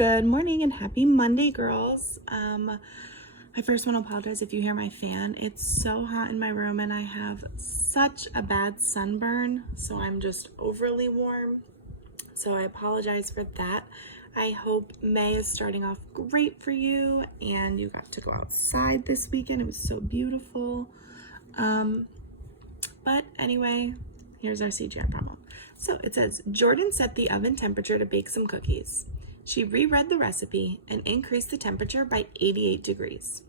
Good morning and happy Monday, girls. I first want to apologize if you hear my fan. It's so hot in my room and I have such a bad sunburn, so I'm just overly warm. So I apologize for that. I hope May is starting off great for you and you got to go outside this weekend. It was so beautiful. But anyway, here's our CGI promo. So it says, Jordan set the oven temperature to bake some cookies. She reread the recipe and increased the temperature by 88 degrees.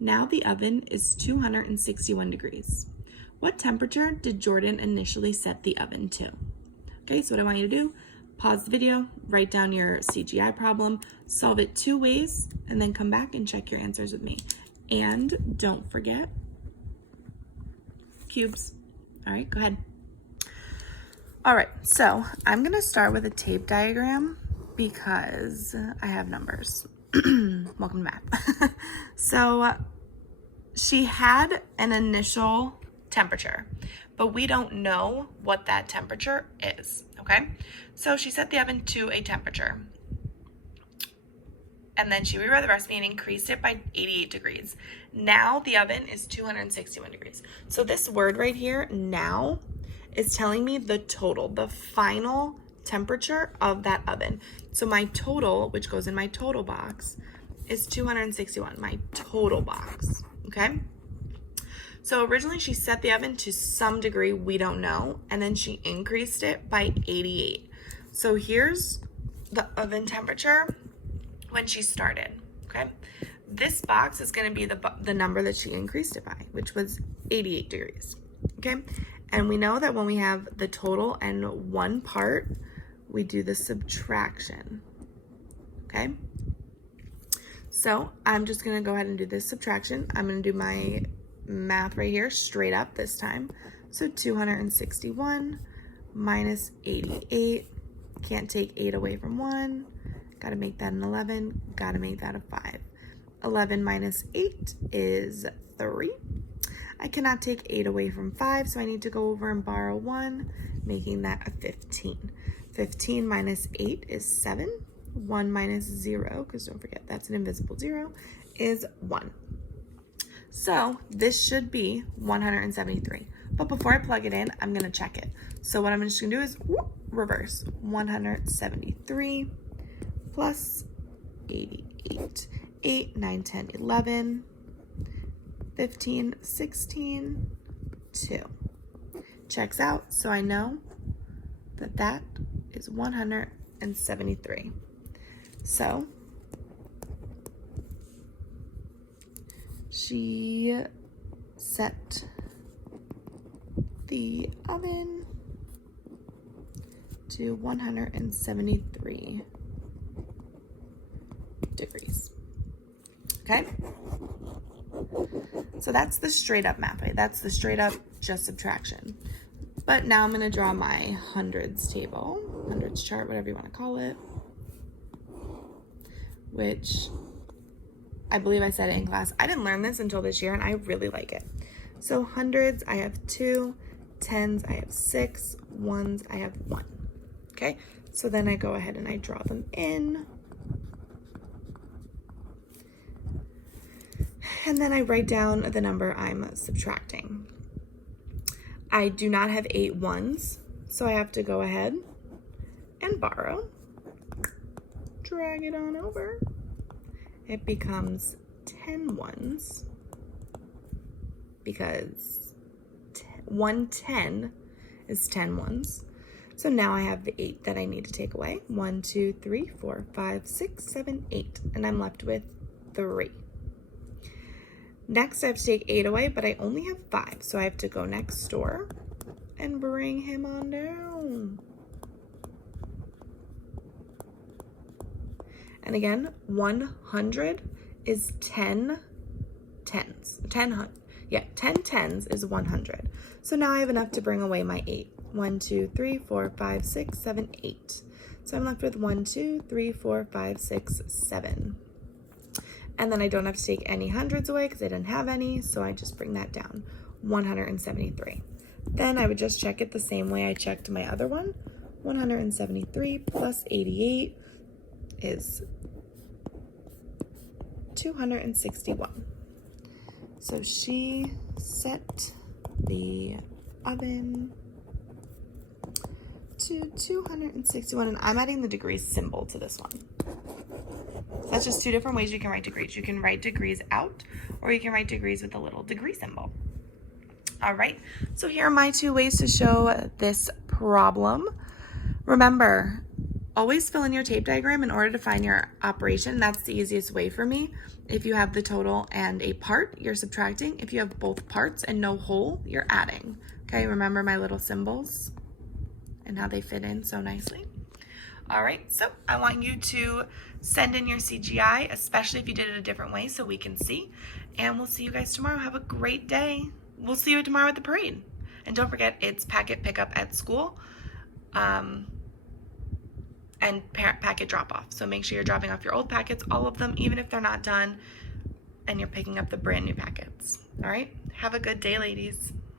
Now the oven is 261 degrees. What temperature did Jordan initially set the oven to? Okay, so what I want you to do, pause the video, write down your CGI problem, solve it 2 ways, and then come back and check your answers with me. And don't forget cubes. All right, go ahead. All right, so I'm gonna start with a tape diagram because I have numbers. Welcome to math. So she had an initial temperature, but we don't know what that temperature is, okay? So she set the oven to a temperature, and then she reread the recipe and increased it by 88 degrees. Now the oven is 261 degrees. So this word right here, now, is telling me the total, the final temperature of that oven. So my total, which goes in my total box, is 261, my total box, okay? So originally she set the oven to some degree, we don't know, and then she increased it by 88. So here's the oven temperature when she started, okay? This box is gonna be the number that she increased it by, which was 88 degrees, okay? And we know that when we have the total and one part, we do the subtraction, okay? So I'm just gonna go ahead and do this subtraction. I'm gonna do my math right here straight up this time. So 261 minus 88, can't take 8 away from 1, gotta make that an 11, gotta make that a 5. 11 minus 8 is 3. I cannot take 8 away from 5, so I need to go over and borrow 1, making that a 15. 15 minus 8 is 7. 1 minus 0, because don't forget that's an invisible 0, is 1. So this should be 173. But before I plug it in, I'm going to check it. So what I'm just going to do is reverse. 173 plus 88. 8, 9, 10, 11, 15, 16, 2. Checks out, so I know that that is 173. So she set the oven to 173 degrees. Okay? So that's the straight up math way. That's the straight up just subtraction. But now I'm going to draw my hundreds table, hundreds chart, whatever you want to call it, which I believe I said it in class. I didn't learn this until this year and I really like it. So hundreds, I have 2, tens, I have 6, ones, I have 1. Okay, so then I go ahead and I draw them in. And then I write down the number I'm subtracting. I do not have 8 ones, so I have to go ahead and borrow. Drag it on over. It becomes 10 ones because 110 is 10 ones. So now I have the 8 that I need to take away. 1, 2, 3, 4, 5, 6, 7, 8, and I'm left with 3. Next, I have to take 8 away, but I only have 5, so I have to go next door and bring him on down. And again, 100 is 10 tens. 10 tens is 100. So now I have enough to bring away my 8. 1, 2, 3, 4, 5, 6, 7, 8. So I'm left with 1, 2, 3, 4, 5, 6, 7. And then I don't have to take any hundreds away because I didn't have any, so I just bring that down, 173. Then I would just check it the same way I checked my other one. 173 plus 88 is 261. So she set the oven to 261, and I'm adding the degrees symbol to this one. So that's just two different ways you can write degrees. You can write degrees out, or you can write degrees with a little degree symbol. All right, so here are my two ways to show this problem. Remember, always fill in your tape diagram in order to find your operation. That's the easiest way for me. If you have the total and a part, you're subtracting. If you have both parts and no whole, you're adding. Okay, remember my little symbols and how they fit in so nicely. All right, so I want you to send in your CGI, especially if you did it a different way so we can see. And we'll see you guys tomorrow. Have a great day. We'll see you tomorrow at the parade. And don't forget, it's packet pickup at school. And parent packet drop off. So make sure you're dropping off your old packets, all of them, even if they're not done, and you're picking up the brand new packets. All right, have a good day, ladies.